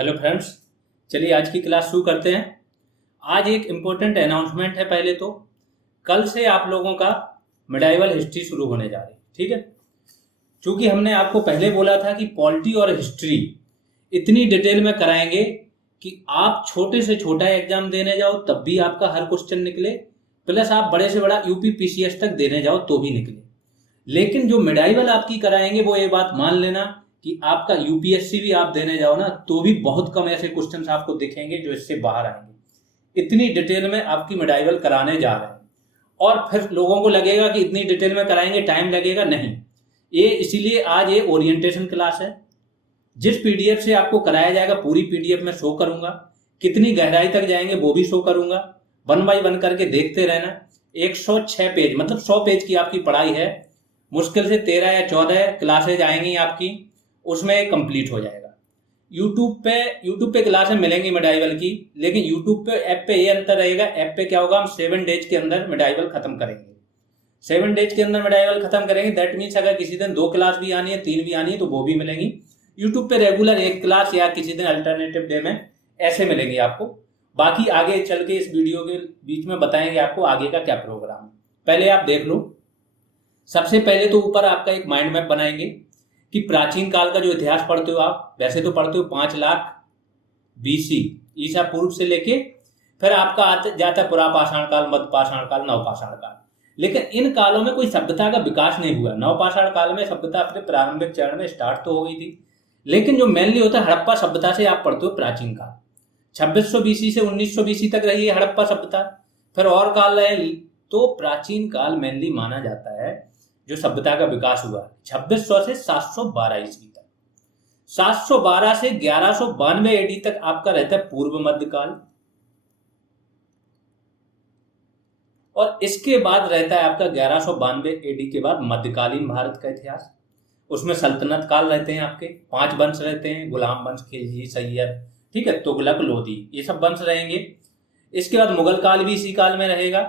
Hello friends, चलिए आज की क्लास शुरू करते हैं। आज एक इम्पोर्टेंट अनाउंसमेंट है। पहले तो कल से आप लोगों का मिडाइवल हिस्ट्री शुरू होने जा रही है, ठीक है। क्योंकि हमने आपको पहले बोला था कि पॉलिटी और हिस्ट्री इतनी डिटेल में कराएंगे कि आप छोटे से छोटा एग्जाम देने जाओ तब भी आपका हर क्वेश्चन निकले, प्लस आप बड़े से बड़ा यूपी पीसीएस तक देने जाओ तो भी निकले। लेकिन जो मिडाइवल आपकी कराएंगे वो ये बात मान लेना कि आपका यूपीएससी भी आप देने जाओ ना तो भी बहुत कम ऐसे क्वेश्चंस आपको दिखेंगे जो इससे बाहर आएंगे। इतनी डिटेल में आपकी मिडाइवल कराने जा रहे हैं। और फिर लोगों को लगेगा कि इतनी डिटेल में कराएंगे टाइम लगेगा, नहीं। ये इसीलिए आज ये ओरिएंटेशन क्लास है। जिस पीडीएफ से आपको कराया जाएगा पूरी पीडीएफ में शो करूंगा, कितनी गहराई तक जाएंगे वो भी शो करूंगा। 1 बाय 1 करके देखते रहना। 106 पेज मतलब 100 पेज की आपकी पढ़ाई है। मुश्किल से 13 या 14 क्लासेज आएंगी आपकी, उसमें कंप्लीट हो जाएगा। यूट्यूब पे क्लासें मिलेंगी मिडाइवल की, लेकिन यूट्यूब पे ऐप पे ये अंतर रहेगा। ऐप पे क्या होगा, हम 7 डेज के अंदर मिडाइवल खत्म करेंगे। 7 डेज के अंदर मिडाइवल खत्म करेंगे। दैट मीन्स अगर किसी दिन 2 क्लास भी आनी है, 3 भी आनी है तो वो भी मिलेंगी। यूट्यूब पे रेगुलर 1 क्लास या किसी दिन अल्टरनेटिव डे में ऐसे मिलेंगे आपको। बाकी आगे चल के इस वीडियो के बीच में बताएंगे आपको आगे का क्या प्रोग्राम है। पहले आप देख लो। सबसे पहले तो ऊपर आपका एक माइंड मैप बनाएंगे कि प्राचीन काल का जो इतिहास पढ़ते हो आप, वैसे तो पढ़ते हो 5 लाख बीसी ईसा पूर्व से लेके फिर आपका जाता है पुरापाषाण काल, मध्यपाषाण काल, नवपाषाण काल। लेकिन इन कालों में कोई सभ्यता का विकास नहीं हुआ। नवपाषाण काल में सभ्यता अपने प्रारंभिक चरण में स्टार्ट तो हो गई थी, लेकिन जो मेनली होता है हड़प्पा सभ्यता से आप पढ़ते हो प्राचीन काल। 2600 बीसी से 1900 बीसी तक रही है हड़प्पा सभ्यता। फिर और काल रहे तो प्राचीन काल मेनली माना जाता है जो सभ्यता का विकास हुआ 2600 से 712 ईस्वी तक। 712 से 1192 एडी तक आपका रहता है पूर्व मध्यकाल, और इसके बाद रहता है आपका 1192 एडी के बाद मध्यकालीन भारत का इतिहास। उसमें सल्तनत काल रहते हैं आपके 5 वंश रहते हैं, गुलाम वंश, खिलजी, सैयद, ठीक है, तुगलक, लोधी, ये सब वंश रहेंगे। इसके बाद मुगल काल भी इसी काल में रहेगा।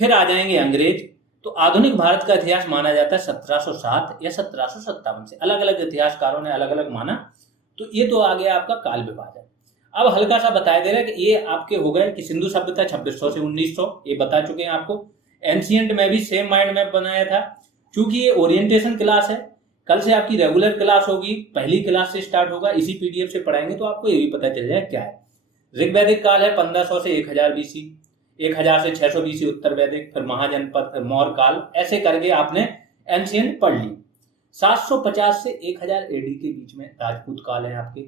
फिर आ जाएंगे अंग्रेज। तो आधुनिक भारत का इतिहास माना जाता है 1707 या 1757 से। अलग अलग इतिहासकारों ने अलग अलग माना। तो ये तो आ गया आपका काल विभाजन। अब हल्का सा बताया दे रहा है कि ये आपके हो गए कि सिंधु सभ्यता 2600 से 1900, ये बता चुके हैं आपको। एंशियंट में भी सेम माइंड मैप बनाया था। क्योंकि ये ओरिएंटेशन क्लास है, कल से आपकी रेगुलर क्लास होगी, पहली क्लास से स्टार्ट होगा, इसी पीडीएफ से पढ़ाएंगे तो आपको ये भी पता चल जाए क्या है। ऋग्वैदिक काल है 1500 से 1000 बीसी, 1000 से 600 बीसी उत्तर वैदिक, फिर महाजनपद, फिर मौर्य काल, ऐसे करके आपने एंशियंट पढ़ ली। 750 से 1000 एडी के बीच में राजपूत काल है आपके,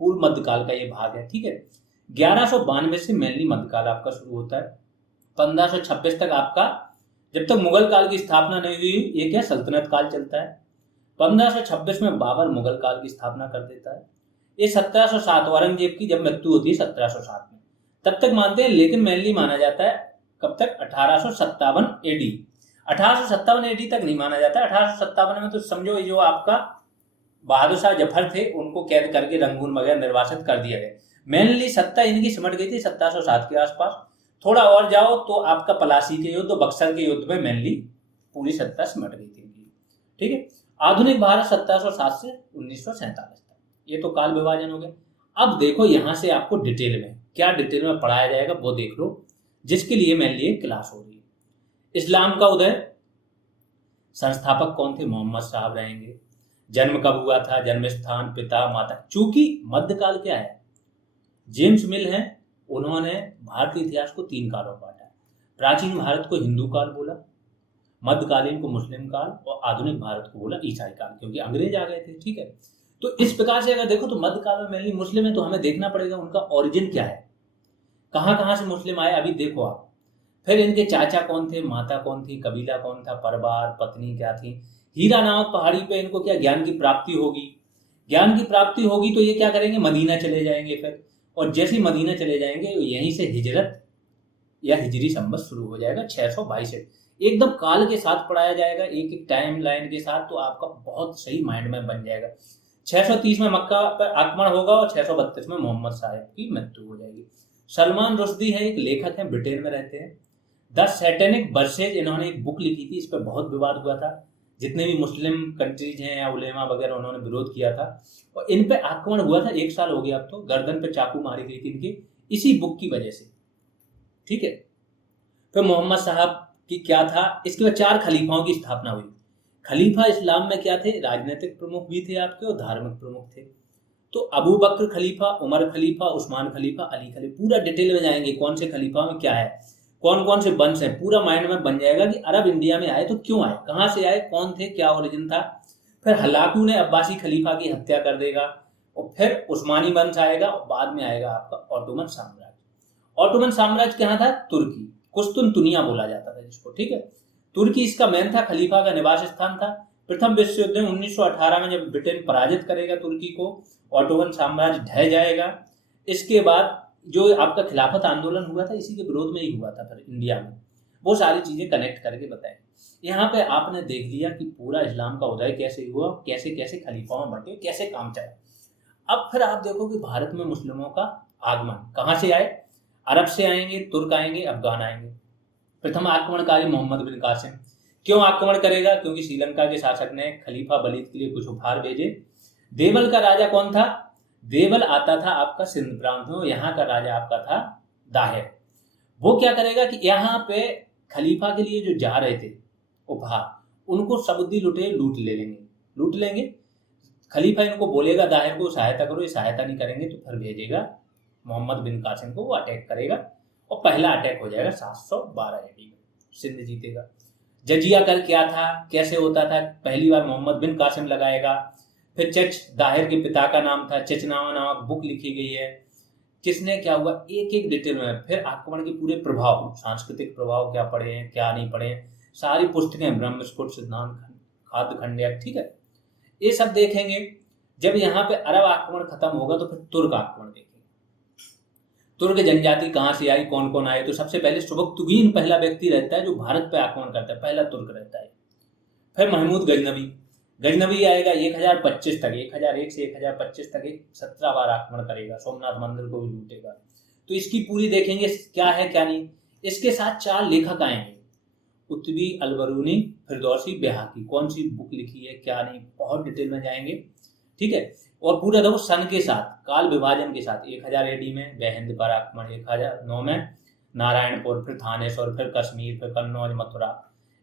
पूर्व मध्यकाल का ये भाग है, ठीक है। 1192 से मेनली मध्यकाल आपका शुरू होता है। 1526 तक आपका, जब तक मुगल काल की स्थापना नहीं हुई, ये क्या सल्तनत काल चलता है। 1526 में बाबर मुगल काल की स्थापना कर देता है। ये 1707 औरंगजेब की जब मृत्यु होती है 1707 में, तब तक मानते हैं। लेकिन मेनली माना जाता है कब तक, 1857 एडी। 1857 एडी तक नहीं माना जाता। 1857 में तो समझो जो आपका बहादुर शाह जफर थे उनको कैद करके रंगून वगैरह निर्वासित कर दिया गया। मेनली सत्ता इनकी सिमट गई थी 1707 के आसपास। थोड़ा और जाओ तो आपका पलासी के युद्ध, बक्सर के युद्ध में मेनली पूरी सत्ता सिमट गई थी इनकी, ठीक है। आधुनिक भारत 1707 से 1947 तक, ये तो काल विभाजन हो गया। अब देखो यहां से आपको डिटेल में क्या डिटेल में पढ़ाया जाएगा वो देख लो, जिसके लिए मेनली क्लास हो रही है। इस्लाम का उदय, संस्थापक कौन थे, मोहम्मद साहब रहेंगे। जन्म कब हुआ था, जन्म स्थान, पिता, माता। चूंकि मध्यकाल क्या है, जेम्स मिल हैं, उन्होंने भारतीय इतिहास को 3 कालों में बांटा। प्राचीन भारत को हिंदू काल बोला, मध्यकालीन को मुस्लिम काल, और आधुनिक भारत को बोला ईसाई काल, क्योंकि अंग्रेज आ गए थे, ठीक है। तो इस प्रकार से अगर देखो तो मध्यकाल में मेनली मुस्लिम है, तो हमें देखना पड़ेगा उनका ओरिजिन क्या है, कहां कहां से मुस्लिम आए, अभी देखो आप। फिर इनके चाचा कौन थे, माता कौन थी, कबीला कौन था, परिवार, पत्नी क्या थी। हीरा नामक पहाड़ी पे इनको क्या ज्ञान की प्राप्ति होगी। ज्ञान की प्राप्ति होगी तो ये क्या करेंगे, मदीना चले जाएंगे फिर, और जैसे ही मदीना चले जाएंगे यहीं से हिजरत या हिजरी संवत शुरू हो जाएगा 622 से। एकदम काल के साथ पढ़ाया जाएगा, एक एक टाइम लाइन के साथ, तो आपका बहुत सही माइंड में बन जाएगा। 630 में मक्का पर आक्रमण होगा और 632 में मोहम्मद साहब की मृत्यु हो जाएगी। सलमान रुश्दी है, एक लेखक हैं, ब्रिटेन में रहते हैं। द सैटेनिक वर्सेज इन्होंने एक बुक लिखी थी, इस पर बहुत विवाद हुआ था। जितने भी मुस्लिम कंट्रीज हैं या उलेमा वगैरह उन्होंने विरोध किया था, और इन पे आक्रमण हुआ था। 1 साल हो गया अब तो, गर्दन पे चाकू मारी गई थी इनकी इसी बुक की वजह से। ठीक है। फिर मोहम्मद साहब की क्या था, इसके बाद 4 खलीफाओं की स्थापना हुई। खलीफा इस्लाम में क्या थे, राजनीतिक प्रमुख भी थे आपके और धार्मिक प्रमुख थे। तो अबू बकर खलीफा, उमर खलीफा, उस्मान खलीफा, अली खलीफा, पूरा डिटेल में जाएंगे कौन से खलीफा में क्या है, कौन कौन से वंश हैं, पूरा माइंड में बन जाएगा कि अरब इंडिया में आए तो क्यों आए, कहाँ से आए, कौन थे, क्या ओरिजिन था। फिर हलाकू ने अब्बासी खलीफा की हत्या कर देगा, और फिर उस्मानी वंश आएगा, और बाद में आएगा आपका ऑटोमन साम्राज्य। ऑटोमन साम्राज्य कहाँ था, तुर्की, कुस्तुनतुनिया बोला जाता था जिसको। ठीक है, तुर्की इसका मेन था, खलीफा का निवास स्थान था। प्रथम विश्व युद्ध में 1918 में जब ब्रिटेन पराजित करेगा तुर्की को, ऑटोमन साम्राज्य ढह जाएगा। इसके बाद जो आपका खिलाफत आंदोलन हुआ था इसी के विरोध में ही हुआ था फिर इंडिया में। वो सारी चीजें कनेक्ट करके बताएं। यहाँ पे आपने देख लिया कि पूरा इस्लाम का उदय कैसे हुआ, कैसे कैसे खलीफाओं बंटे, कैसे काम चला। अब फिर आप देखो कि भारत में मुस्लिमों का आगमन कहाँ से आए, अरब से आएंगे, तुर्क आएंगे, अफगान आएंगे। प्रथम आक्रमणकारी मोहम्मद बिन कासिम। क्यों आक्रमण करेगा, क्योंकि श्रीलंका के शासक ने खलीफा वलीद के लिए कुछ उपहार भेजे। देवल का राजा कौन था, देवल आता था आपका सिंध प्रांत में, यहाँ का राजा आपका था दाहिर। वो क्या करेगा कि यहाँ पे खलीफा के लिए जो जा रहे थे उपहार, उनको सऊदी लुटेरे लूट लेंगे। खलीफा इनको बोलेगा दाहिर को सहायता करो, ये सहायता नहीं करेंगे तो फिर भेजेगा मोहम्मद बिन कासिम को, वो अटैक करेगा, और पहला अटैक हो जाएगा 712 एडी में, सिंध जीतेगा। जजिया कर क्या था, कैसे होता था, पहली बार मोहम्मद बिन कासिम लगाएगा। फिर चच, दाहिर के पिता का नाम था, चचनामा नामक बुक लिखी गई है, किसने क्या हुआ एक एक डिटेल में। फिर आक्रमण के पूरे प्रभाव, सांस्कृतिक प्रभाव क्या पड़े हैं क्या नहीं पड़े हैं, सारी पुस्तकें, ब्रह्मस्फुट, सिद्धांत, खाद्य खंडक, ठीक है, ये सब देखेंगे। जब यहाँ पे अरब आक्रमण खत्म होगा तो फिर तुर्क आक्रमण देखेंगे। तुर्क जनजाति कहाँ से आई, कौन कौन आए, तो सबसे पहले सुबक्तुगीन पहला व्यक्ति रहता है जो भारत पे आक्रमण करता है, पहला तुर्क रहता है। फिर महमूद गजनवी आएगा 1025 तक, 1001 से 1025 तक 17 बार आक्रमण करेगा, सोमनाथ मंदिर को भी लूटेगा। तो इसकी पूरी देखेंगे क्या है क्या नहीं। इसके साथ 4 लेखक आएंगे, कुतुबी, अलबरूनी, फिरदौसी, बेहाकी, कौन सी बुक लिखी है क्या नहीं, बहुत डिटेल में जाएंगे। ठीक है, और पूरा देखो सन के साथ, काल विभाजन के साथ, 1000 एडी में बेहिंद पर आक्रमण, 1009 में नारायणपुर, फिर थानेश्वर, फिर कश्मीर, फिर कन्नौज, मथुरा,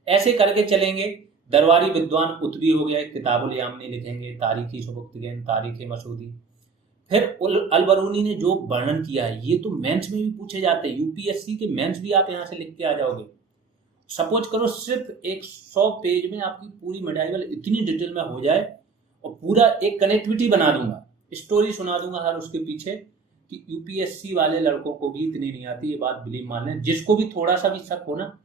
ऐसे करके चलेंगे। दरबारी विद्वान कुतुबी हो गया, किताबुल यामनी लिखेंगे, तारीखी सुबक्तगीन, तारीख मसूदी। फिर अलबरूनी ने जो वर्णन किया है, ये तो मेंस में भी पूछे जाते हैं, यूपीएससी के मेंस भी आप यहाँ से लिख के आ जाओगे। सपोज करो सिर्फ 100 पेज में आपकी पूरी मेडाइवल इतनी डिटेल में हो जाए, और पूरा एक कनेक्टिविटी बना दूंगा, स्टोरी सुना दूंगा हर उसके पीछे, कि यूपीएससी वाले लड़कों को भी इतनी नहीं आती, ये बात बिलीव मान लें। जिसको भी थोड़ा सा भी शक हो ना,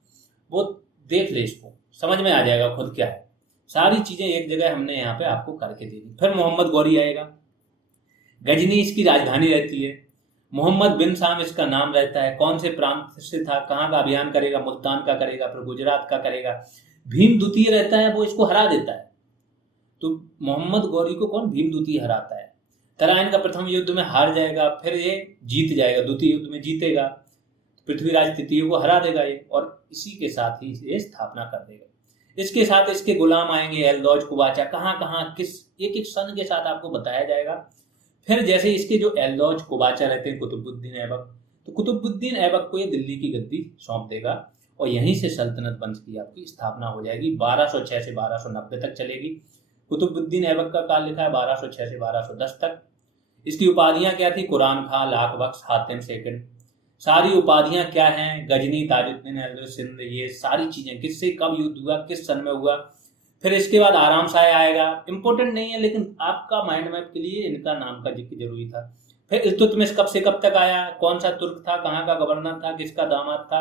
वो देख ले, इसको समझ में आ जाएगा खुद क्या है। सारी चीजें एक जगह हमने यहाँ पे आपको करके दे दी। फिर मोहम्मद गौरी आएगा, गजनी इसकी राजधानी रहती है। मोहम्मद बिन साम इसका नाम रहता है, कौन से प्रांत से था, कहाँ का अभियान करेगा, मुल्तान का करेगा, फिर गुजरात का करेगा। भीम द्वितीय रहता है, वो इसको हरा देता है। तो मोहम्मद गौरी को कौन, भीम द्वितीय हराता है। तराइन का प्रथम युद्ध में हार जाएगा, फिर ये जीत जाएगा, द्वितीय युद्ध में जीतेगा, पृथ्वीराज तृतीय को हरा देगा ये, और इसी के साथ ही ये स्थापना कर देगा। इसके साथ इसके गुलाम आएंगे, एलदौज, कुबाचा, कहाँ कहाँ किस एक एक सन के साथ आपको बताया जाएगा। फिर जैसे इसके जो एलदौज कुबाचा रहते हैं, कुतुबुद्दीन ऐबक, तो कुतुबुद्दीन ऐबक को ये दिल्ली की गद्दी सौंप देगा, और यहीं से सल्तनत वंश की आपकी स्थापना हो जाएगी। 1206 से 1290 तक चलेगी। कुतुबुद्दीन ऐबक का काल लिखा है 1206 से 1210 तक। इसकी उपाधियां क्या थी, कुरान खां, लाख बख्श, हातिम सेकंड। सारी उपाधियां क्या हैं, गजनी, ताजुद्दीन, सिंध, ये सारी चीजें, किससे कब युद्ध हुआ, किस सन में हुआ। फिर इसके बाद आराम शाह आएगा, इंपॉर्टेंट नहीं है लेकिन आपका माइंड मैप के लिए इनका नाम का जिक्र जरूरी था। फिर इल्तुतमिश कब से कब तक आया, कौन सा तुर्क था, कहाँ का गवर्नर था, किसका दामाद था,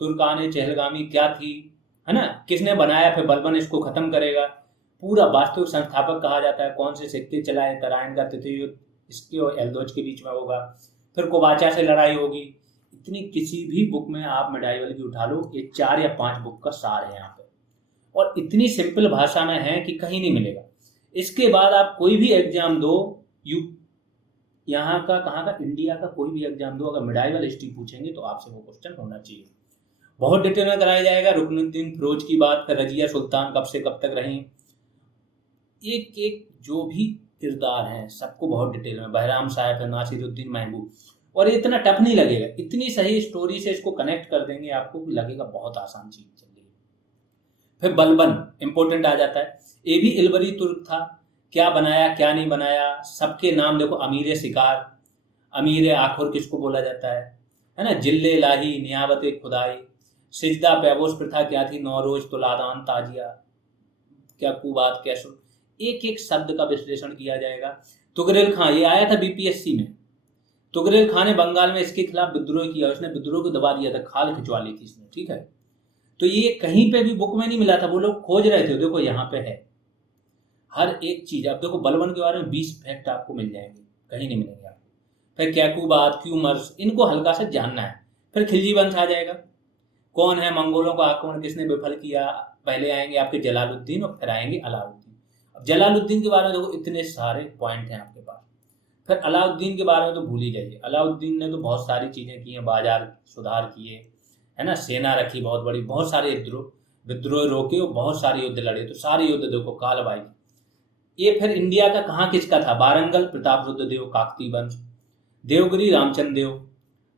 तुर्कान चहलगामी क्या थी, है ना, किसने बनाया, फिर बलबन इसको खत्म करेगा। पूरा वास्तविक संस्थापक कहा जाता है, कौन से सिक्के चलाए, तराइन का तृतीय युद्ध इसके और एलदौज के बीच में होगा। फिर कुबाचा से लड़ाई होगी। इतनी किसी भी बुक में आप मेडाइवल की उठा लो, ये 4 या 5 बुक का सार है यहाँ पे, और इतनी सिंपल भाषा में है कि कहीं नहीं मिलेगा। इसके बाद आप कोई भी एग्जाम दो, यहाँ का, कहाँ का, इंडिया का कोई भी एग्जाम दो, अगर मेडाइवल हिस्ट्री पूछेंगे तो आपसे वो क्वेश्चन होना चाहिए। बहुत डिटेल में कराया जाएगा। रुकनुद्दीन फिरोज की बात, फिर रजिया सुल्तान कब से कब तक रही, एक एक जो भी किरदार हैं सबको बहुत डिटेल में, बहराम साहब है, नासिरुद्दीन महबूब। और ये इतना टफ नहीं लगेगा, इतनी सही स्टोरी से इसको कनेक्ट कर देंगे आपको कि लगेगा बहुत आसान चीज चल रही है। फिर बलबन इंपॉर्टेंट आ जाता है। ये भी इलबरी तुर्क था, क्या बनाया क्या नहीं बनाया, सबके नाम देखो, अमीर शिकार, अमीर आखुर किसको बोला जाता है ना, जिल्ले लाही, नियाबत खुदाई, सिजदा पैबोस प्रथा क्या थी, नौरोज तुलादान ताजिया, क्या कुबात कैसो, एक एक शब्द का विश्लेषण किया जाएगा। तुगरेल खां, ये आया था बीपीएससी में। तुगरेल खां ने बंगाल में इसके खिलाफ विद्रोह किया, उसने विद्रोह को दबा दिया था, खाल खिंचवा ली थी इसने, ठीक है। तो ये कहीं पे भी बुक में नहीं मिला था, वो लोग खोज रहे थे, देखो यहाँ पे है हर एक चीज। अब देखो बलबन के बारे में 20 फैक्ट आपको मिल जाएंगे, कहीं नहीं मिलेंगे आपको। फिर कैकुबात, क्यूमर्स, इनको हल्का से जानना है। फिर खिलजी वंश आ जाएगा, कौन है, मंगोलों का आक्रमण किसने विफल किया। पहले आएंगे आपके जलालुद्दीन और फिर आएंगे अलाउद्दीन। अब जलालुद्दीन के बारे में देखो इतने सारे पॉइंट हैं आपके पास। फिर अलाउद्दीन के बारे में तो भूल ही जाइए, अलाउद्दीन ने तो बहुत सारी चीजें की हैं, बाजार सुधार किए, है ना, सेना रखी बहुत बड़ी, बहुत सारे विद्रोह रोके और बहुत सारे युद्ध लड़े। तो सारे युद्ध देखो, कालबाई। ये फिर इंडिया का कहाँ किसका था, वारंगल प्रताप रुद्र देव काकती वंश, देवगिरी रामचंद्र देव,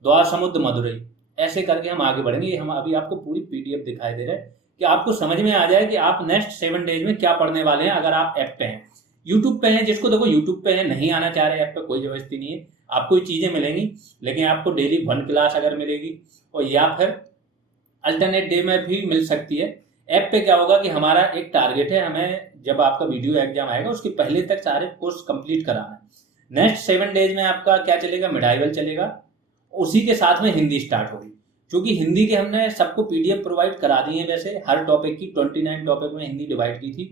द्वार समुद्र मदुरई। ऐसे करके हम आगे बढ़ेंगे। हम अभी आपको पूरी पीडीएफ दिखाई दे रहे हैं कि आपको समझ में आ जाए कि आप नेक्स्ट 7 डेज में क्या पढ़ने वाले हैं। अगर आप ऐप पे हैं, यूट्यूब पे हैं, जिसको देखो यूट्यूब पे है, नहीं आना चाह रहे ऐप पे, कोई जबरदस्ती नहीं है, आपको ये चीजें मिलेंगी, लेकिन आपको डेली 1 क्लास अगर मिलेगी और या फिर अल्टरनेट डे में भी मिल सकती है। ऐप पे क्या होगा कि हमारा एक टारगेट है, हमें जब आपका वीडियो एग्जाम आएगा उसके पहले तक सारे कोर्स कंप्लीट कराना है। नेक्स्ट 7 डेज में आपका क्या चलेगा, मिडाइवल चलेगा, उसी के साथ में हिंदी स्टार्ट होगी। क्योंकि हिंदी के हमने सबको पीडीएफ प्रोवाइड करा दी है, वैसे हर टॉपिक की 29 टॉपिक में हिंदी डिवाइड की थी,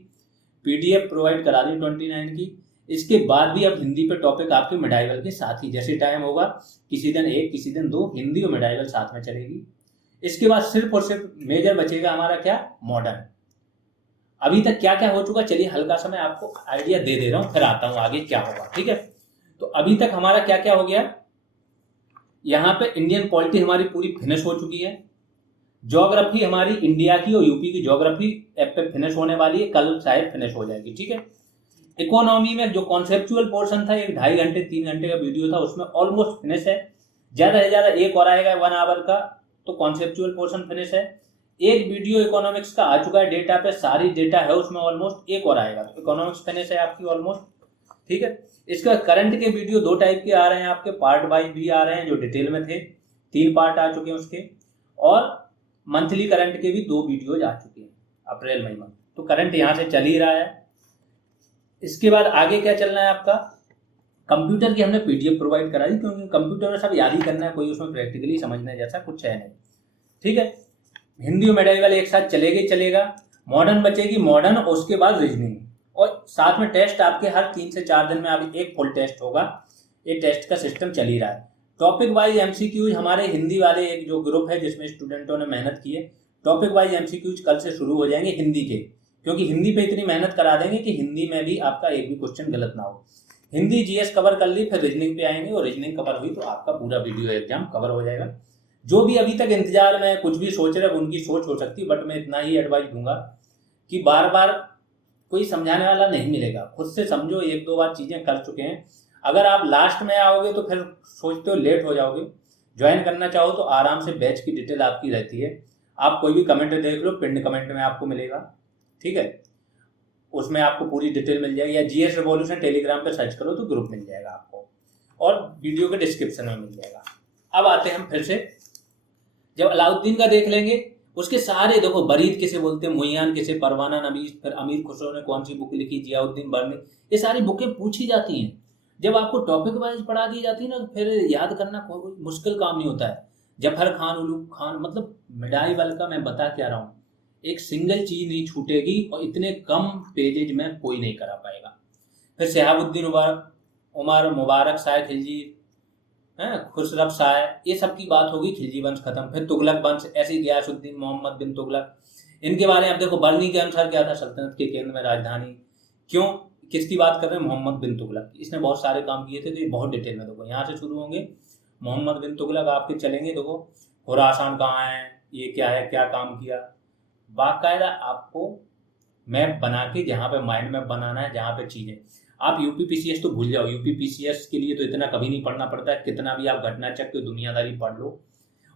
पीडीएफ प्रोवाइड करा दी 29 की। इसके बाद भी अब हिंदी पे टॉपिक आपके मिडाइवल के साथ ही, जैसे टाइम होगा किसी दिन 1 किसी दिन 2, हिंदी और मिडाइवल साथ में चलेगी। इसके बाद सिर्फ और सिर्फ मेजर बचेगा हमारा क्या, मॉडर्न। अभी तक क्या क्या हो चुका, चलिए हल्का सा मैं आपको आइडिया दे रहा हूं, फिर आता हूं आगे क्या होगा, ठीक है। तो अभी तक हमारा क्या क्या हो गया, यहाँ पे इंडियन पॉलिटी हमारी पूरी फिनिश हो चुकी है। ज्योग्राफी हमारी इंडिया की और यूपी की ज्योग्राफी ऐप पे फिनिश होने वाली है, कल शायद फिनिश हो जाएगी, ठीक है। इकोनॉमी में जो कॉन्सेप्चुअल पोर्शन था, एक 2.5 घंटे 3 घंटे का वीडियो था, उसमें ऑलमोस्ट फिनिश है। ज्यादा से ज्यादा एक और आएगा 1 आवर का, तो कॉन्सेप्चुअल पोर्शन फिनिश है। एक वीडियो इकोनॉमिक्स का आ चुका है, डेटा पे सारी डेटा है उसमें, ऑलमोस्ट एक और आएगा, तो इकोनॉमिक्स फिनिश है आपकी ऑलमोस्ट, ठीक है। इसका करंट के वीडियो 2 टाइप के आ रहे हैं आपके, पार्ट वाइज भी आ रहे हैं जो डिटेल में थे, 3 पार्ट आ चुके हैं उसके, और मंथली करंट के भी 2 वीडियोज आ चुके हैं अप्रैल मई में। तो करंट यहाँ से चल ही रहा है। इसके बाद आगे क्या चलना है आपका, कंप्यूटर की हमने पीडीएफ प्रोवाइड करा दी, क्योंकि कंप्यूटर में सब याद ही करना है, कोई उसमें प्रैक्टिकली समझने जैसा कुछ है नहीं, ठीक है। हिंदी और मेडिकल एक साथ चलेगा ही चलेगा। मॉडर्न बचेगी, मॉडर्न, और उसके बाद रीजनिंग, और साथ में टेस्ट आपके हर 3 से 4 दिन में अभी एक फुल टेस्ट होगा। ये टेस्ट का सिस्टम चल ही रहा है। टॉपिक वाइज एमसीक्यूज हमारे हिंदी वाले एक जो ग्रुप है जिसमें स्टूडेंटों ने मेहनत की है, टॉपिक वाइज एमसीक्यूज कल से शुरू हो जाएंगे हिंदी के, क्योंकि हिंदी पे इतनी मेहनत करा देंगे कि हिंदी में भी आपका एक भी क्वेश्चन गलत ना हो। हिंदी जीएस कवर कर ली, फिर रीजनिंग पे आएंगे, और रीजनिंग कवर हुई तो आपका पूरा वीडियो एग्जाम कवर हो जाएगा। जो भी अभी तक इंतजार में कुछ भी सोच रहे हैं उनकी सोच हो सकती है, बट मैं इतना ही एडवाइस दूंगा कि बार बार कोई समझाने वाला नहीं मिलेगा, खुद से समझो। 1-2 बार चीजें कर चुके हैं। अगर आप लास्ट में आओगे तो फिर सोचते हो लेट हो जाओगे। ज्वाइन करना चाहो तो आराम से बैच की डिटेल आपकी रहती है, आप कोई भी कमेंट देख लो, पिंड कमेंट में आपको मिलेगा, ठीक है, उसमें आपको पूरी डिटेल मिल जाएगी, या जीएस रिवॉल्यूशन टेलीग्राम पे सर्च करो तो ग्रुप मिल जाएगा आपको, और वीडियो के डिस्क्रिप्शन में मिल जाएगा। अब आते हैं हम फिर से, जब अलाउद्दीन का देख लेंगे, उसके सारे देखो, बरीद किसे बोलते हैं, मुइयान किसे, परवाना नबीस, फिर अमीर खुसरो ने कौन सी बुक लिखी, जियाउद्दीन बर्नी, ये सारी बुकें पूछी जाती हैं। जब आपको टॉपिक वाइज पढ़ा दी जाती है ना, तो फिर याद करना कोई मुश्किल काम नहीं होता है। जफर खान, उलूग खान, मतलब मिडाइवल का मैं बता क्या रहा हूँ, एक सिंगल चीज नहीं छूटेगी, और इतने कम पेजेज में कोई नहीं करा पाएगा। फिर शहाबुद्दीन उमर, मुबारक शाह खिलजी, है खुसरब शाह, ये सब की बात होगी, खिलजी वंश खत्म। फिर तुगलक वंश, ऐसे गयासुद्दीन मोहम्मद बिन तुगलक, इनके बारे में आप देखो, बर्नी के अनुसार क्या था, सल्तनत के केंद्र में राजधानी। क्यों, किसकी बात कर रहे हैं, मोहम्मद बिन तुगलक, इसने बहुत सारे काम किए थे, तो ये बहुत डिटेल में देखो, यहाँ से शुरू होंगे। मोहम्मद बिन तुगलक आपके चलेंगे, देखो खुरासान कहाँ है, ये क्या है, क्या काम किया, बाकायदा आपको मैप बना के जहाँ पे माइंड मैप बनाना है, जहाँ पे चीज़ें। आप यूपीपीसीएस तो भूल जाओ, यूपीपीसीएस के लिए तो इतना कभी नहीं पढ़ना पड़ता है, कितना भी आप घटना चक्र दुनियादारी पढ़ लो,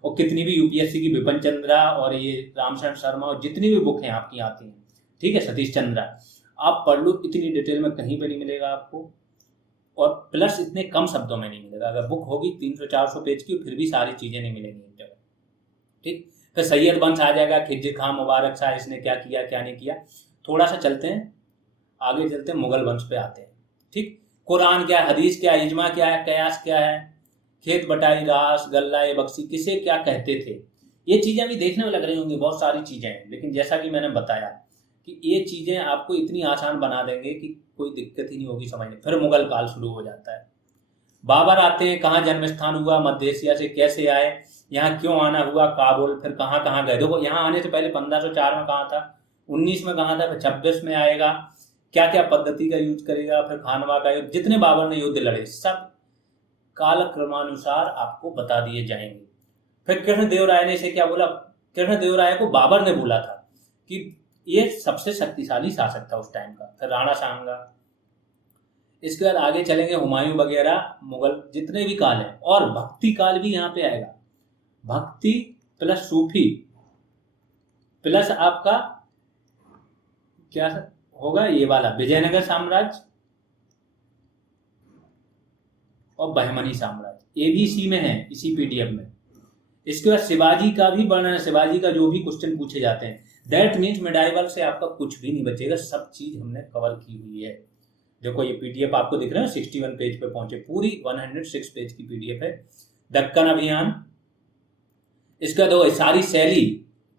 और कितनी भी यूपीएससी की विपिन चंद्रा और ये रामशरण शर्मा और जितनी भी बुक हैं आपकी आती हैं, ठीक है, सतीश चंद्रा, आप पढ़ लो, इतनी डिटेल में कहीं पर नहीं मिलेगा आपको, और प्लस इतने कम शब्दों में नहीं मिलेगा। अगर बुक होगी 300-400 पेज की फिर भी सारी चीज़ें नहीं मिलेंगी एक जगह, ठीक। फिर सैयद वंश आ जाएगा, खिज्र खां मुबारक शाह, इसने क्या किया क्या नहीं किया। थोड़ा सा चलते हैं आगे, चलते हैं मुगल वंश पे आते हैं, ठीक। कुरान क्या है, हदीस क्या है, इजमा क्या है, कयास क्या है, खेत बटाई, रास गल्ला ये बख्शी किसे क्या कहते थे, ये चीज़ें अभी देखने में लग रही होंगी, बहुत सारी चीज़ें हैं, लेकिन जैसा कि मैंने बताया कि ये चीज़ें आपको इतनी आसान बना देंगे कि कोई दिक्कत ही नहीं होगी समझने। फिर मुगल काल शुरू हो जाता है, बाबर आते हैं, कहाँ जन्म स्थान हुआ, मध्य एशिया से कैसे आए, यहाँ क्यों आना हुआ, काबुल, फिर कहाँ कहाँ गए। देखो यहाँ आने से पहले 1504 में कहाँ था, 19 में कहाँ था, फिर 26 में आएगा, क्या क्या पद्धति का यूज करेगा, फिर खानवा का युद्ध, जितने बाबर ने युद्ध लड़े सब काल क्रमानुसार आपको बता दिए जाएंगे। फिर कृष्णदेव राय ने इसे क्या बोला, कृष्णदेव राय को बाबर ने बोला था कि ये सबसे शक्तिशाली शासक था उस टाइम का। फिर राणा सांगा, इसके बाद आगे चलेंगे हुमायूं वगैरह, मुगल जितने भी काल हैं, और भक्ति काल भी यहाँ पे आएगा, भक्ति प्लस सूफी प्लस आपका क्या होगा, ये वाला विजयनगर साम्राज्य और बहमनी साम्राज्य, एबीसी में है इसी पीडीएफ में। इसके बाद शिवाजी का भी वर्णन है, शिवाजी का जो भी क्वेश्चन पूछे जाते हैं, दैट मीन्स मिडाइवल से आपका कुछ भी नहीं बचेगा, सब चीज हमने कवर की हुई है। देखो ये पीडीएफ आपको दिख रहा है, 61 पेज पे पहुंचे, पूरी 106 पेज की पीडीएफ है। दक्कन अभियान, इसका दो सारी शैली,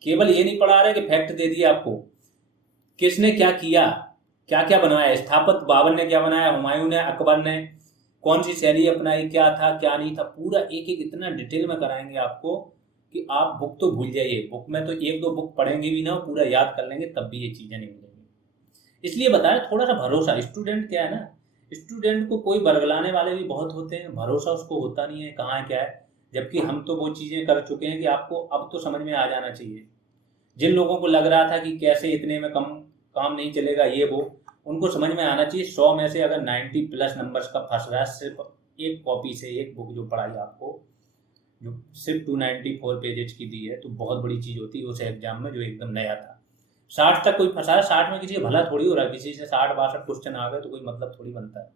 केवल ये नहीं पढ़ा रहे कि फैक्ट दे दिए आपको, किसने क्या किया, क्या क्या बनवाया, स्थापत बाबर ने क्या बनाया, हुमायूं ने, अकबर ने कौन सी शैली अपनाई, क्या था क्या नहीं था, पूरा एक एक इतना डिटेल में कराएंगे आपको कि आप बुक तो भूल जाइए, बुक में तो एक दो बुक पढ़ेंगे भी ना, पूरा याद कर लेंगे तब भी ये चीज़ें नहीं मिलेंगी। इसलिए बताया थोड़ा सा भरोसा, स्टूडेंट क्या है ना, स्टूडेंट को कोई बरगलाने वाले भी बहुत होते हैं, भरोसा उसको होता नहीं है कहाँ है क्या है, जबकि हम तो वो चीज़ें कर चुके हैं कि आपको अब तो समझ में आ जाना चाहिए। जिन लोगों को लग रहा था कि कैसे इतने में कम काम नहीं चलेगा ये वो, उनको समझ में आना चाहिए 100 में से अगर 90 प्लस नंबर्स का फंस रहा है सिर्फ एक कॉपी से, एक बुक जो पढ़ाई आपको, जो सिर्फ 294 पेजेज की दी है, तो बहुत बड़ी चीज़ होती है उस एग्जाम में जो एकदम नया था। 60 तक कोई फंसा है, 60 में किसी का भला थोड़ी हो रहा है, किसी से 60-62 क्वेश्चन आ गए तो कोई मतलब थोड़ी बनता है।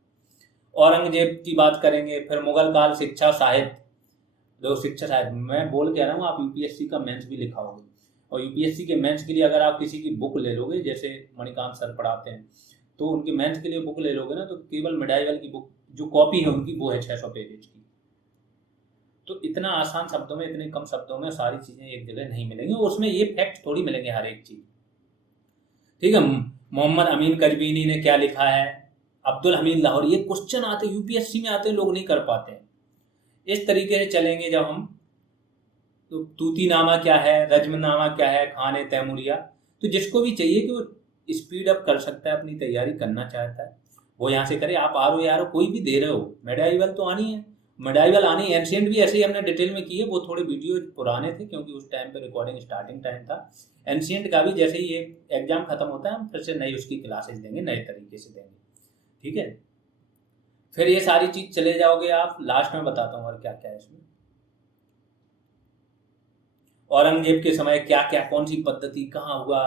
औरंगजेब की बात करेंगे, फिर मुगल काल, शिक्षा साहित्य, जो शिक्षा साहित्य मैं बोल के आ रहा हूँ, आप यूपीएससी का मेंस भी लिखाओगे, और यूपीएससी के मेंस के लिए अगर आप किसी की बुक ले लोगे, जैसे मणिकांत सर पढ़ाते हैं, तो उनके मेंस के लिए बुक ले लोगे ना, तो केवल मिडाइवल की बुक जो कॉपी है उनकी वो है 600 पेजेज की। तो इतना आसान शब्दों में, इतने कम शब्दों में सारी चीज़ें एक जगह नहीं मिलेंगी, उसमें ये फैक्ट थोड़ी मिलेंगे हर एक चीज़, ठीक है। मोहम्मद अमीन कजबीनी ने क्या लिखा है, अब्दुल हमीद लाहौरी, ये क्वेश्चन आते यूपीएससी में आते, लोग नहीं कर पाते हैं। इस तरीके से चलेंगे जब हम, तो तूतीनामा क्या है, रज्मनामा क्या है, खान तैमूरिया, तो जिसको भी चाहिए कि वो स्पीड अप कर सकता है, अपनी तैयारी करना चाहता है वो यहाँ से करे। आप आर ओ यार कोई भी दे रहे हो, मेडाइवल तो आनी है, मेडाइवल आनी, एंशिएंट भी ऐसे ही हमने डिटेल में की है, वो थोड़े वीडियो पुराने थे क्योंकि उस टाइम पे रिकॉर्डिंग स्टार्टिंग टाइम था। एंशिएंट का भी जैसे ही ये एग्जाम खत्म होता है हम फिर से नई उसकी क्लासेस देंगे, नए तरीके से देंगे, ठीक है। फिर ये सारी चीज चले जाओगे आप, लास्ट में बताता हूँ और क्या क्या है इसमें। औरंगजेब के समय क्या क्या, कौन सी पद्धति कहाँ हुआ,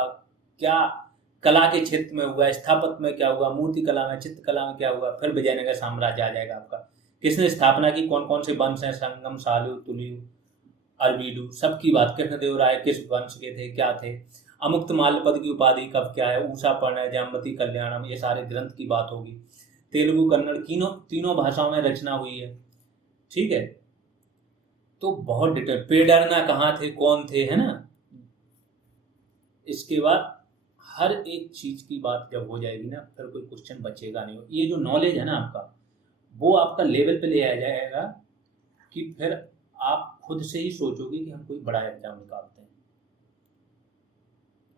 क्या कला के क्षेत्र में हुआ, स्थापत्य में क्या हुआ, मूर्ति कला में, चित्रकला में क्या हुआ। फिर विजयनगर साम्राज्य आ जाएगा आपका, किसने स्थापना की, कौन कौन से वंश हैं, संगम, सालू, तुलु, अरबीडू, सबकी बात, कृष्णदेव राय किस वंश के थे, क्या थे, अमुक्त माल्यपद की उपाधि कब क्या है, ऊषा पर्ण, जामवती कल्याणम, ये सारे ग्रंथ की बात होगी। तेलुगु, कन्नड़, तीनों भाषाओं में रचना हुई है, ठीक है। तो बहुत डिटेल, पेडरना कहाँ थे, कौन थे, है ना। इसके बाद हर एक चीज की बात जब हो जाएगी ना, फिर कोई क्वेश्चन बचेगा नहीं। ये जो नॉलेज है ना आपका, वो आपका लेवल पे ले आ जाएगा कि फिर आप खुद से ही सोचोगे कि हम कोई बड़ा एग्जाम निकालते हैं।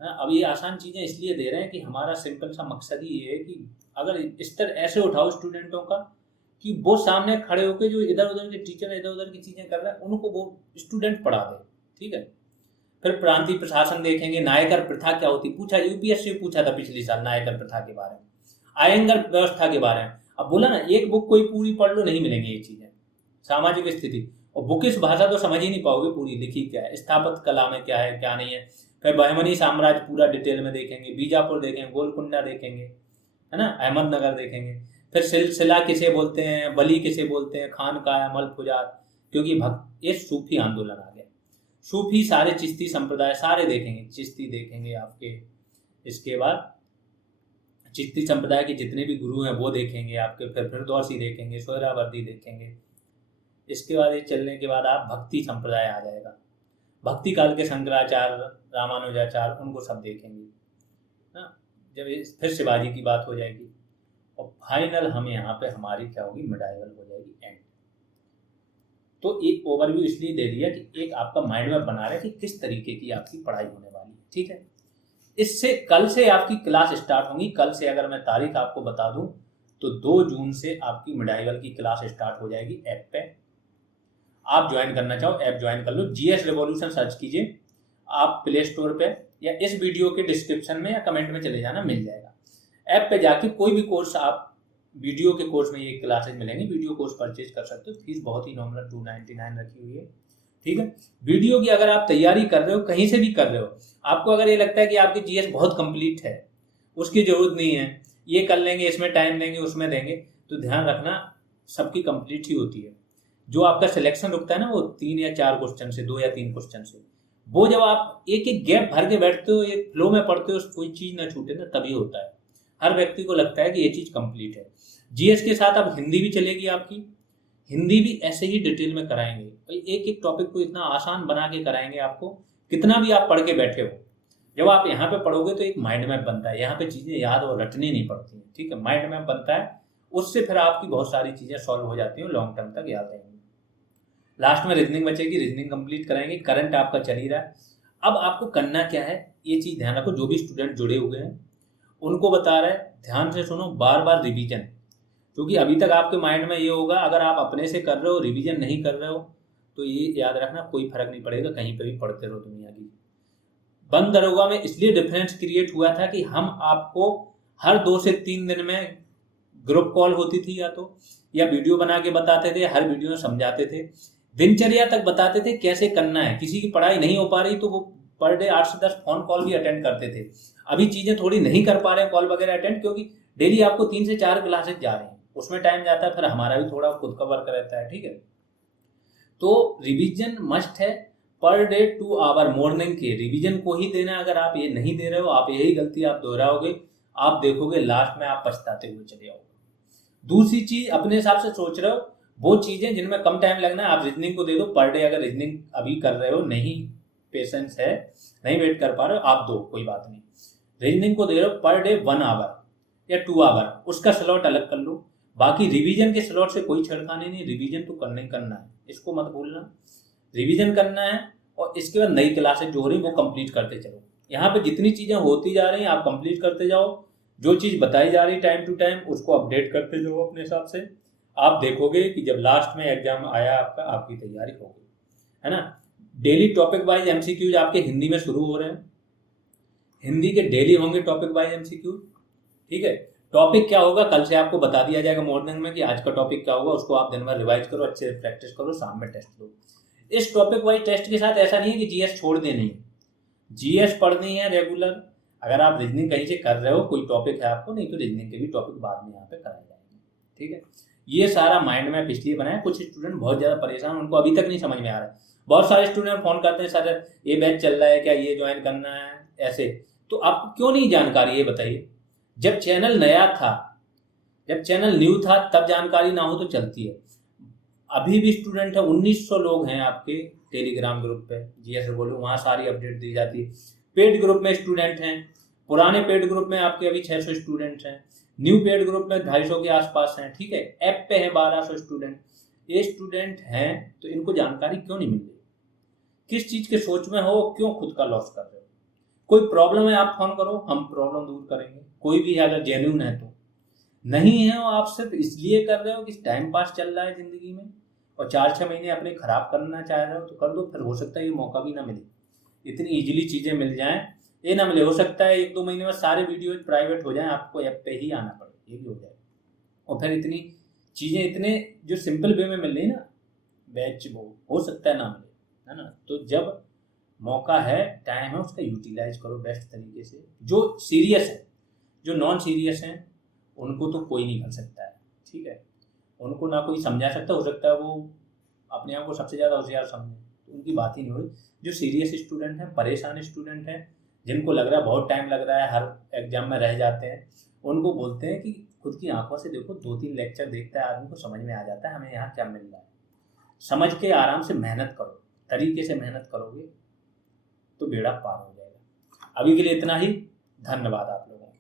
अब ये आसान चीजें इसलिए दे रहे हैं कि हमारा सिंपल सा मकसद ही ये है कि अगर स्तर ऐसे उठाओ स्टूडेंटों का कि वो सामने खड़े होकर जो इधर उधर के टीचर इधर उधर की चीजें कर रहे हैं उनको वो स्टूडेंट पढ़ा दे, ठीक है। फिर प्रांतीय प्रशासन देखेंगे, नायकर प्रथा क्या होती, पूछा यूपीएससी पूछा था पिछले साल नायकर प्रथा के बारे में, आयंगर व्यवस्था के बारे में। अब बोला ना, एक बुक कोई पूरी पढ़ लो नहीं मिलेंगी ये चीजें, सामाजिक स्थिति और बुकिश भाषा तो समझ ही नहीं पाओगे पूरी लिखी क्या है, स्थापत्य कला में क्या है क्या नहीं है। फिर बहमनी साम्राज्य पूरा डिटेल में देखेंगे, बीजापुर देखेंगे, गोलकुंडा देखेंगे, है ना, अहमदनगर देखेंगे। फिर सिलसिला किसे बोलते हैं, बली किसे बोलते हैं, खानकाह, मलफुजात, क्योंकि भक्त ये सूफी आंदोलन आ गया, सूफी सारे चिश्ती संप्रदाय सारे देखेंगे, चिश्ती देखेंगे आपके, इसके बाद चिश्ती संप्रदाय के जितने भी गुरु हैं वो देखेंगे आपके, फिर फिरदौसी देखेंगे, सोहरावर्दी देखेंगे। इसके बाद ये चलने के बाद आप भक्ति संप्रदाय आ जाएगा, भक्ति काल के शंकराचार्य, रामानुजाचार्य, उनको सब देखेंगे ना। जब फिर शिवाजी की बात हो जाएगी और फाइनल हमें यहाँ पे हमारी क्या होगी, मिडाइवल हो जाएगी, एंड। तो एक ओवरव्यू इसलिए दे दिया कि एक आपका माइंड मैप बना रहे हैं कि किस तरीके की आपकी पढ़ाई होने वाली है, ठीक है। इससे कल से आपकी क्लास स्टार्ट होंगी। कल से अगर मैं तारीख आपको बता दूं तो 2 जून से आपकी मिडाइवल की क्लास स्टार्ट हो जाएगी ऐप पे। आप ज्वाइन करना चाहो ऐप ज्वाइन कर लो, जीएस रिवॉल्यूशन सर्च कीजिए आप प्ले स्टोर पे, या इस वीडियो के डिस्क्रिप्शन में या कमेंट में चले जाना, मिल जाएगा। ऐप पे जाके कोई भी कोर्स आप, वीडियो के कोर्स में ये क्लासेज मिलेंगे, वीडियो कोर्स परचेज कर सकते हो। फीस बहुत ही नॉमिनल 299 रखी हुई है, ठीक है। वीडियो की अगर आप तैयारी कर रहे हो, कहीं से भी कर रहे हो, आपको अगर ये लगता है कि आपकी जीएस बहुत कंप्लीट है, उसकी जरूरत नहीं है, ये कर लेंगे, इसमें टाइम देंगे, उसमें देंगे, तो ध्यान रखना सबकी कंप्लीट ही होती है। जो आपका सिलेक्शन रुकता है ना वो 3 या 4 क्वेश्चन से, 2 या 3 क्वेश्चन से, वो जब आप एक एक गैप भर के बैठते हो, एक फ्लो में पढ़ते हो, कोई चीज ना छूटे ना, तभी होता है। हर व्यक्ति को लगता है कि ये चीज कंप्लीट है। जीएस के साथ अब हिंदी भी चलेगी आपकी, हिंदी भी ऐसे ही डिटेल में कराएंगे, एक एक टॉपिक को इतना आसान बना के कराएंगे आपको, कितना भी आप पढ़ के बैठे हो, जब आप यहाँ पे पढ़ोगे तो एक माइंड मैप बनता है, यहाँ पे चीजें याद और रटनी नहीं पड़ती हैं, ठीक है, माइंड मैप बनता है, उससे फिर आपकी बहुत सारी चीजें सॉल्व हो जाती हैं, लॉन्ग टर्म तक याद रहेंगी। लास्ट में रीजनिंग बचेगी, रीजनिंग कंप्लीट कराएंगे, करंट आपका चल ही रहा है। अब आपको करना क्या है, ये चीज ध्यान रखो, जो भी स्टूडेंट जुड़े हुए हैं उनको बता रहे हैं, ध्यान से सुनो, बार बार रिवीजन, क्योंकि अभी तक आपके माइंड में ये होगा, अगर आप अपने से कर रहे हो, रिवीजन नहीं कर रहे हो, तो ये याद रखना कोई फर्क नहीं पड़ेगा, कहीं पर भी पढ़ते रहो दुनिया की। बंद दरोगा में इसलिए डिफरेंस क्रिएट हुआ था कि हम आपको हर 2 से 3 दिन में ग्रुप कॉल होती थी, या वीडियो बना के बताते थे, हर वीडियो में समझाते थे, दिनचर्या तक बताते थे कैसे करना है। किसी की पढ़ाई नहीं हो पा रही तो वो पर डे 8 से 10 फोन कॉल भी अटेंड करते थे। अभी चीजें थोड़ी नहीं कर पा रहे हैं कॉल वगैरह अटेंड, क्योंकि डेली आपको 3 से 4 क्लासेज जा रहे हैं, उसमें टाइम जाता है, फिर हमारा भी थोड़ा खुद का वर्क रहता है, ठीक है। तो रिवीजन मस्ट है, पर डे 2 आवर मॉर्निंग के रिवीजन को ही देना। अगर आप ये नहीं दे रहे हो, आप यही गलती आप दोहराओगे, आप देखोगे लास्ट में आप पछताते हुए चले आओगे। दूसरी चीज, अपने हिसाब से सोच रहे हो, वो चीजें जिनमें कम टाइम लगना है आप रीजनिंग को दे दो पर डे। अगर रीजनिंग अभी कर रहे हो, नहीं पेशेंस है, नहीं वेट कर पा रहे हो, आप दो, कोई बात नहीं, रीजनिंग को दे रहे हो पर डे 1 आवर या 2 आवर, उसका स्लॉट अलग कर लो। बाकी रिवीजन के स्लॉट से कोई छेड़खानी नहीं, रिवीजन तो करना ही करना है, इसको मत भूलना, रिवीजन करना है। और इसके बाद नई क्लासेज जो हो रही वो कंप्लीट करते चलो। यहाँ पे जितनी चीजें होती जा रही हैं आप कंप्लीट करते जाओ, जो चीज बताई जा रही टाइम टू टाइम उसको अपडेट करते जाओ अपने हिसाब से। आप देखोगे कि जब लास्ट में एग्जाम आया आपका, आपकी तैयारी हो गई, है ना। डेली टॉपिक वाइज एमसीक्यूज आपके हिंदी में शुरू हो रहे हैं, हिंदी के डेली होंगे टॉपिक वाइज एमसीक्यू, ठीक है। टॉपिक क्या होगा कल से आपको बता दिया जाएगा मॉर्निंग में कि आज का टॉपिक क्या होगा, उसको आप दिन भर रिवाइज करो, अच्छे से प्रैक्टिस करो, शाम में टेस्ट लो। इस टॉपिक वाइज टेस्ट के साथ ऐसा नहीं है कि जीएस छोड़ देनी है, जीएस पढ़नी है रेगुलर। अगर आप रीजनिंग कहीं से कर रहे हो, कोई टॉपिक है आपको, नहीं तो रीजनिंग के भी टॉपिक बाद में यहाँ पे कराए जाएंगे, ठीक है। ये सारा माइंड मैप इसलिए बनाया, कुछ स्टूडेंट बहुत ज्यादा परेशान, उनको अभी तक नहीं समझ में आ रहा है। बहुत सारे स्टूडेंट फोन करते हैं, सर ये बैच चल रहा है क्या, ये ज्वाइन करना है, ऐसे। तो आपको क्यों नहीं जानकारी, ये बताइए। जब चैनल नया था, जब चैनल न्यू था, तब जानकारी ना हो तो चलती है। अभी भी स्टूडेंट है, 1900 लोग हैं आपके टेलीग्राम ग्रुप पे, जीएस बोलो, वहाँ सारी अपडेट दी जाती है। पेड ग्रुप में स्टूडेंट हैं, पुराने पेड ग्रुप में आपके अभी 600 स्टूडेंट हैं, न्यू पेड ग्रुप में 250 के आसपास हैं, ठीक है। ऐप पे है 1200 स्टूडेंट। ये स्टूडेंट हैं तो इनको जानकारी क्यों नहीं मिल रही, किस चीज के सोच में हो, क्यों खुद का लॉस कर रहे हो। कोई प्रॉब्लम है आप फोन करो, हम प्रॉब्लम दूर करेंगे, कोई भी है अगर जेन्युइन है तो। नहीं है वो आप सिर्फ इसलिए कर रहे हो कि टाइम पास चल रहा है जिंदगी में, और 4-6 महीने अपने खराब करना चाह रहे हो तो कर दो, फिर हो सकता है ये मौका भी ना मिले। इतनी इजीली चीज़ें मिल जाएं, ये ना मिले। हो सकता है 1-2 महीने में सारे वीडियो प्राइवेट हो जाएं, आपको ऐप पे ही आना पड़े, ये भी हो जाए। और फिर इतनी चीज़ें इतने जो सिंपल वे में मिल रही ना, बैच वो हो सकता है ना मिले, है ना। तो जब मौका है, टाइम है, उसका यूटिलाइज करो बेस्ट तरीके से। जो सीरियस है, जो नॉन सीरियस हैं, उनको तो कोई नहीं कर सकता है, ठीक है। उनको ना कोई समझा सकता, हो सकता है वो अपने आप को सबसे ज़्यादा होशियार समझें, तो उनकी बात ही नहीं हो रही। जो सीरियस स्टूडेंट हैं, परेशान स्टूडेंट हैं, जिनको लग रहा है बहुत टाइम लग रहा है, हर एग्जाम में रह जाते हैं, उनको बोलते हैं कि खुद की आंखों से देखो, 2-3 लेक्चर देखता है आदमी को समझ में आ जाता है हमें यहाँ क्या मिल रहा है। समझ के आराम से मेहनत करो, तरीके से मेहनत करोगे तो बेड़ा पार हो जाएगा। अभी के लिए इतना ही। धन्यवाद आप लोगों को।